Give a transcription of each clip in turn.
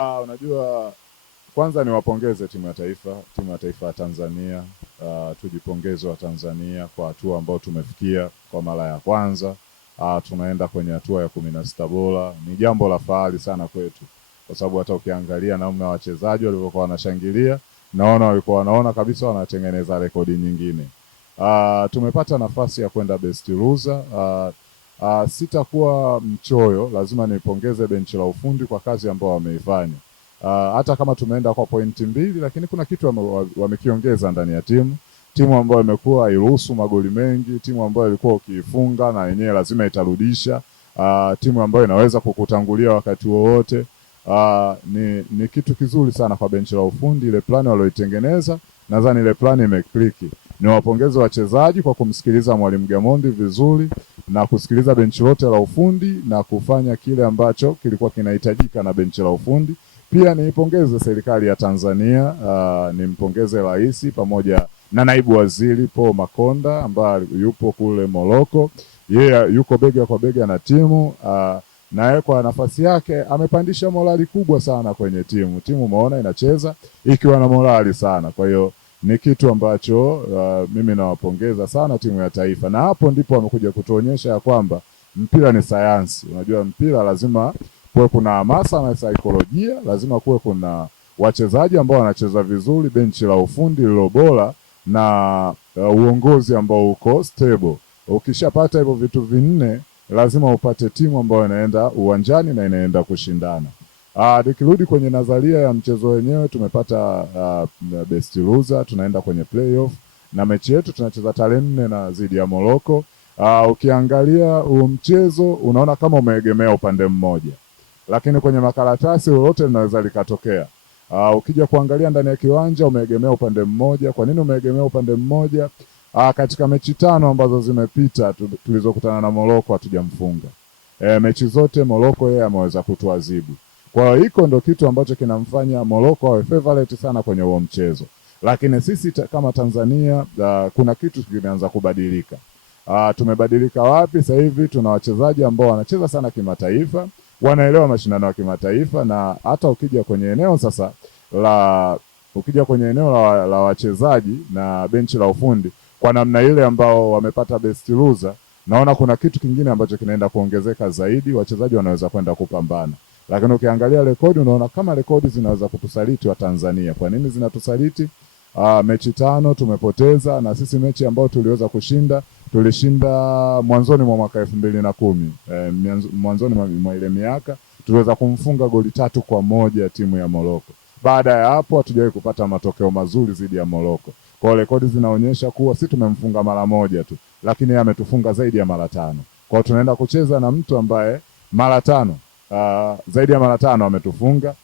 Unajua, kwanza niwapongeze timu ya taifa ya Tanzania. Tujipongeze wa Tanzania kwa hatua ambayo tumefikia kwa mara ya kwanza. Tunaenda kwenye hatua ya 16 bora. Ni jambo la fahari sana kwetu, kwa sababu hata ukiangalia namna wachezaji walivyokuwa wanashangilia, naona walikuwa wanaona kabisa wanatengeneza rekodi nyingine. Tumepata nafasi ya kwenda best loser. Sitakuwa mchoyo, lazima nipongeze benchi la ufundi kwa kazi ambayo wameifanya. Hata kama tumeenda kwa pointi 2, lakini kuna kitu wamekiongeza ndani ya timu ambayo imekuwa hairuhusu magoli mengi, timu ambayo ilikuwa ukiifunga na yenyewe lazima itarudisha, timu ambayo inaweza kukutangulia wakati wowote. Ni kitu kizuri sana kwa benchi la ufundi. Ile plani walioitengeneza, nadhani ile plani imekliki. Niwapongeze wachezaji kwa kumsikiliza Mwalimu Gamondi vizuri na kusikiliza benchi lote la ufundi na kufanya kile ambacho kilikuwa kinahitajika na benchi la ufundi. Pia niipongeze serikali ya Tanzania, nimpongeze rais pamoja na naibu waziri Paul Makonda ambaye yupo kule Morocco. Yeye yuko bega kwa bega na timu, na kwa nafasi yake amepandisha morali kubwa sana kwenye timu. Timu umeona inacheza ikiwa na morali sana. Kwa hiyo ni kitu ambacho mimi nawapongeza sana timu ya taifa, na hapo ndipo wamekuja kutuonyesha ya kwamba mpira ni sayansi. Unajua, mpira lazima kuwe kuna hamasa na saikolojia, lazima kuwe kuna wachezaji ambao wanacheza vizuri, benchi la ufundi lilo bora na uongozi ambao uko stable. Ukishapata hivyo vitu vinne, lazima upate timu ambayo inaenda uwanjani na inaenda kushindana. Nikirudi kwenye nadharia ya mchezo wenyewe, tumepata best loser, tunaenda kwenye playoff na mechi yetu tunacheza tarehe 4 na dhidi ya Morocco. Ukiangalia huu mchezo unaona kama umeegemea upande mmoja, lakini kwenye makaratasi lolote linaweza likatokea. Ukija kuangalia ndani ya kiwanja umeegemea upande mmoja. Kwa nini umeegemea upande mmoja? Katika mechi 5 ambazo zimepita tulizokutana na Morocco hatujamfunga. Mechi zote Morocco yeye ameweza kutuadhibu. Kwa hiyo hiko ndo kitu ambacho kinamfanya Morocco awe favorite sana kwenye huo mchezo. Lakini sisi kama Tanzania kuna kitu kimeanza kubadilika. Tumebadilika wapi? Sasa hivi tuna wachezaji ambao wanacheza sana kimataifa, wanaelewa mashindano ya kimataifa, na hata ukija kwenye eneo sasa la wachezaji na benchi la ufundi kwa namna ile ambao wamepata best loser, naona kuna kitu kingine ambacho kinaenda kuongezeka zaidi. Wachezaji wanaweza kwenda kupambana. Lakini ukiangalia rekodi unaona kama rekodi zinaweza kutusaliti wa Tanzania. Kwa nini zinatusaliti? Mechi 5 tumepoteza, na sisi mechi ambayo tuliweza kushinda, tulishinda mwanzoni mwa mwaka 2010. Mwanzoni mwa ile miaka tuliweza kumfunga goli 3-1 timu ya Morocco. Baada ya hapo hatujawahi kupata matokeo mazuri dhidi ya Morocco. Kwa hiyo rekodi zinaonyesha kuwa sisi tumemfunga mara moja tu, lakini yeye ametufunga zaidi ya mara 5. Kwa hiyo tunaenda kucheza na mtu ambaye mara 5 zaidi ya mara 5 ametufunga.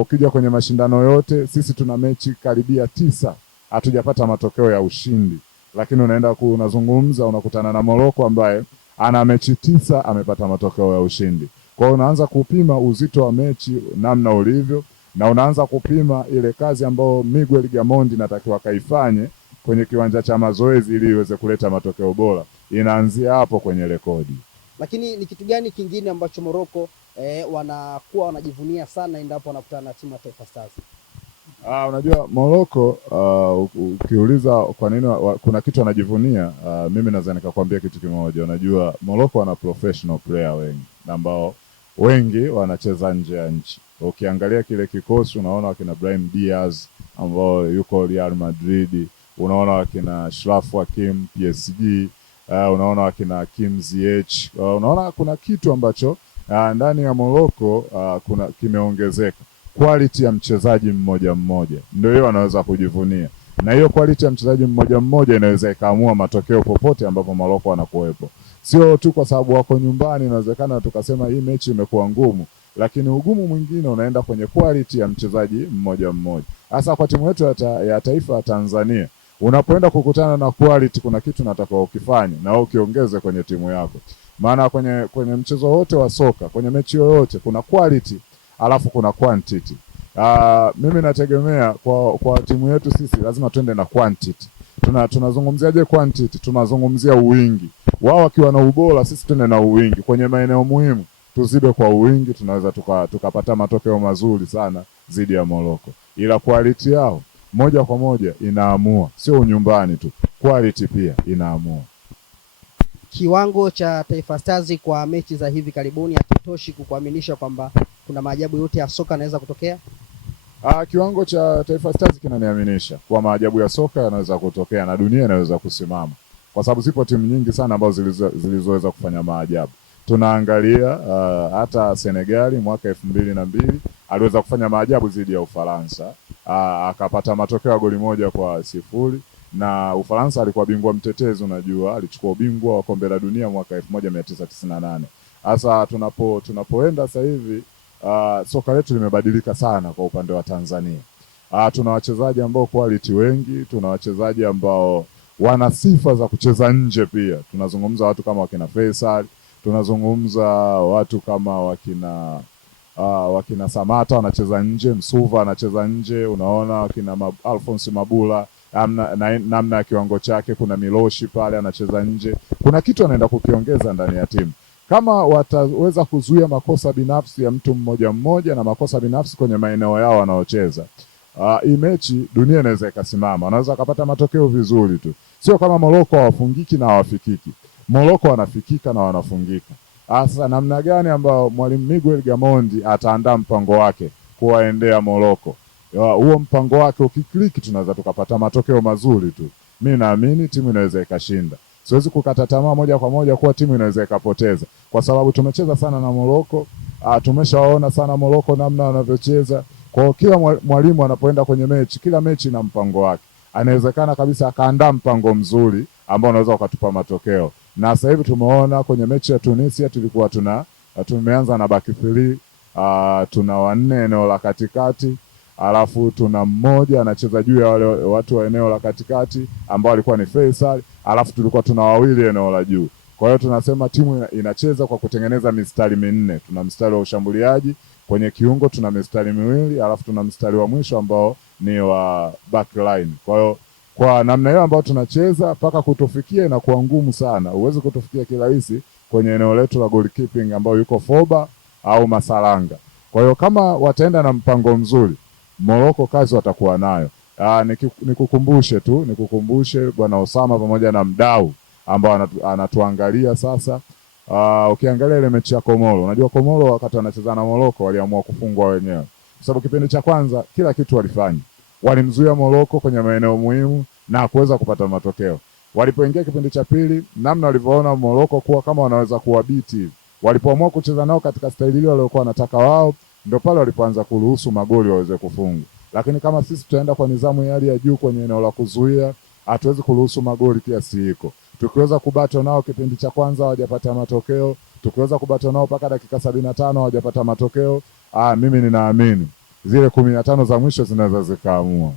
Ukija kwenye mashindano yote sisi tuna mechi karibia 9 hatujapata matokeo ya ushindi, lakini unazungumza unakutana na Morocco ambaye ana mechi 9 amepata matokeo ya ushindi. Kwa hiyo unaanza kupima uzito wa mechi namna ulivyo, na unaanza kupima ile kazi ambayo Miguel Gamondi natakiwa kaifanye kwenye kiwanja cha mazoezi ili iweze kuleta matokeo bora. Inaanzia hapo kwenye rekodi. Lakini ni kitu gani kingine ambacho Morocco wanakuwa wanajivunia sana endapo wanakutana na timu ya Taifa Stars? Unajua Morocco, ukiuliza kwa nini kuna kitu wanajivunia, mimi naweza nikakwambia kitu kimoja. Unajua Morocco wana professional player wengi ambao wengi wanacheza nje ya nchi. Ukiangalia kile kikosi unaona wakina Brahim Diaz ambao yuko Real Madrid, unaona wakina Achraf Hakimi PSG, unaona wakina Hakim Ziyech. Unaona kuna kitu ambacho ndani ya Morocco kuna kimeongezeka. Quality ya mchezaji mmoja mmoja ndio hiyo anaweza kujivunia, na hiyo quality ya mchezaji mmoja mmoja inaweza ikaamua matokeo popote ambapo Morocco wanakuwepo. Sio tu kwa sababu wako nyumbani inawezekana tukasema hii mechi imekuwa ngumu, lakini ugumu mwingine unaenda kwenye quality ya mchezaji mmoja mmoja. Hasa kwa timu yetu ya taifa ya Tanzania, unapoenda kukutana na quality, kuna kitu nataka ukifanye na wewe ukiongeze kwenye timu yako. Maana kwenye mchezo wote wa soka, kwenye mechi yoyote kuna quality alafu kuna quantity. Mimi nategemea kwa timu yetu sisi lazima tuende na quantity. Tunazungumziaje quantity? Tunazungumzia uwingi. Wao wakiwa na ubora, sisi tuende na uwingi kwenye maeneo muhimu. tuzibe kwa wingi, tunaweza tukapata matokeo mazuri sana dhidi ya Morocco. Ila quality yao moja kwa moja inaamua, sio unyumbani tu, quality pia inaamua. Kiwango cha Taifa Stars kwa mechi za hivi karibuni hakitoshi kukuaminisha kwamba kuna maajabu yote ya soka yanaweza kutokea? Kiwango cha Taifa Stars kinaniaminisha kwa maajabu ya soka yanaweza kutokea na dunia inaweza kusimama, kwa sababu zipo timu nyingi sana ambazo zilizoweza kufanya maajabu. Tunaangalia hata Senegali mwaka 2002 aliweza kufanya maajabu dhidi ya Ufaransa, akapata matokeo ya goli 1-0, na Ufaransa alikuwa bingwa mtetezi, unajua alichukua ubingwa wa kombe la dunia mwaka 1998. Sasa tunapoenda sasa hivi soka letu limebadilika sana kwa upande wa Tanzania. Tuna wachezaji ambao quality wengi, tuna wachezaji ambao wana sifa za kucheza nje pia. Tunazungumza watu kama wakina Faisal, tunazungumza watu kama wakina Samata wanacheza nje, Msuva anacheza nje, unaona wakina Alphonse Mabula namna ya kiwango chake, kuna Miloshi pale anacheza nje. Kuna kitu anaenda kukiongeza ndani ya timu. Kama wataweza kuzuia makosa binafsi ya mtu mmoja mmoja na makosa binafsi kwenye maeneo yao wanaocheza, hii mechi dunia inaweza ikasimama. Wanaweza kupata matokeo vizuri tu. Sio kama Morocco hawafungiki na hawafikiki. Morocco wanafikika na wanafungika. Sasa namna gani ambao Mwalimu Miguel Gamondi ataandaa mpango wake kuwaendea Morocco? Huo mpango wake ukikliki, tunaweza tukapata matokeo mazuri tu. Mimi naamini timu inaweza ikashinda. Siwezi kukata tamaa moja kwa moja kuwa timu inaweza ikapoteza, kwa sababu tumecheza sana na Morocco, tumeshaona sana Morocco namna wanavyocheza. Kwa hiyo kila mwalimu anapoenda kwenye mechi, kila mechi ina mpango wake. Anawezekana kabisa akaandaa mpango mzuri ambao unaweza ukatupa matokeo. Na sasa hivi tumeona kwenye mechi ya Tunisia tulikuwa tumeanza na back 3, tuna wanne eneo la katikati, alafu tuna mmoja anacheza juu ya wale watu wa eneo la katikati ambao alikuwa ni Faisal, alafu tulikuwa tuna wawili eneo la juu. Kwa hiyo tunasema timu inacheza kwa kutengeneza mistari minne. Tuna mstari wa ushambuliaji, kwenye kiungo tuna mistari miwili, alafu tuna mstari wa mwisho ambao ni wa backline. Kwa hiyo kwa namna hiyo ambao tunacheza, paka kutufikia inakuwa ngumu sana. Uweze kutufikia kirahisi kwenye eneo letu la goalkeeping ambao yuko Foba au Masalanga. Kwa hiyo kama wataenda na mpango mzuri, Morocco kazi watakuwa nayo. Nikukumbushe Bwana Osama pamoja na mdau ambao anatuangalia sasa. Ukiangalia ile mechi ya Komoro, unajua Komoro wakati wanacheza na Morocco waliamua kufungwa wenyewe. Kwa sababu kipindi cha kwanza kila kitu walifanya. Walimzuia Morocco kwenye maeneo muhimu na kuweza kupata matokeo. Walipoingia kipindi cha pili, namna walivyoona Morocco kuwa kama wanaweza kuwabiti hivi, walipoamua kucheza nao katika staili ile waliokuwa wanataka wao, ndio pale walipoanza kuruhusu magoli waweze kufunga. Lakini kama sisi tutaenda kwa nidhamu ya hali ya juu kwenye eneo la kuzuia, hatuwezi kuruhusu magoli kiasi hiko. Tukiweza kubato nao kipindi cha kwanza hawajapata matokeo, tukiweza kubato nao mpaka dakika 75 hawajapata matokeo, mimi ninaamini zile 15 za mwisho zinaweza zikaamua.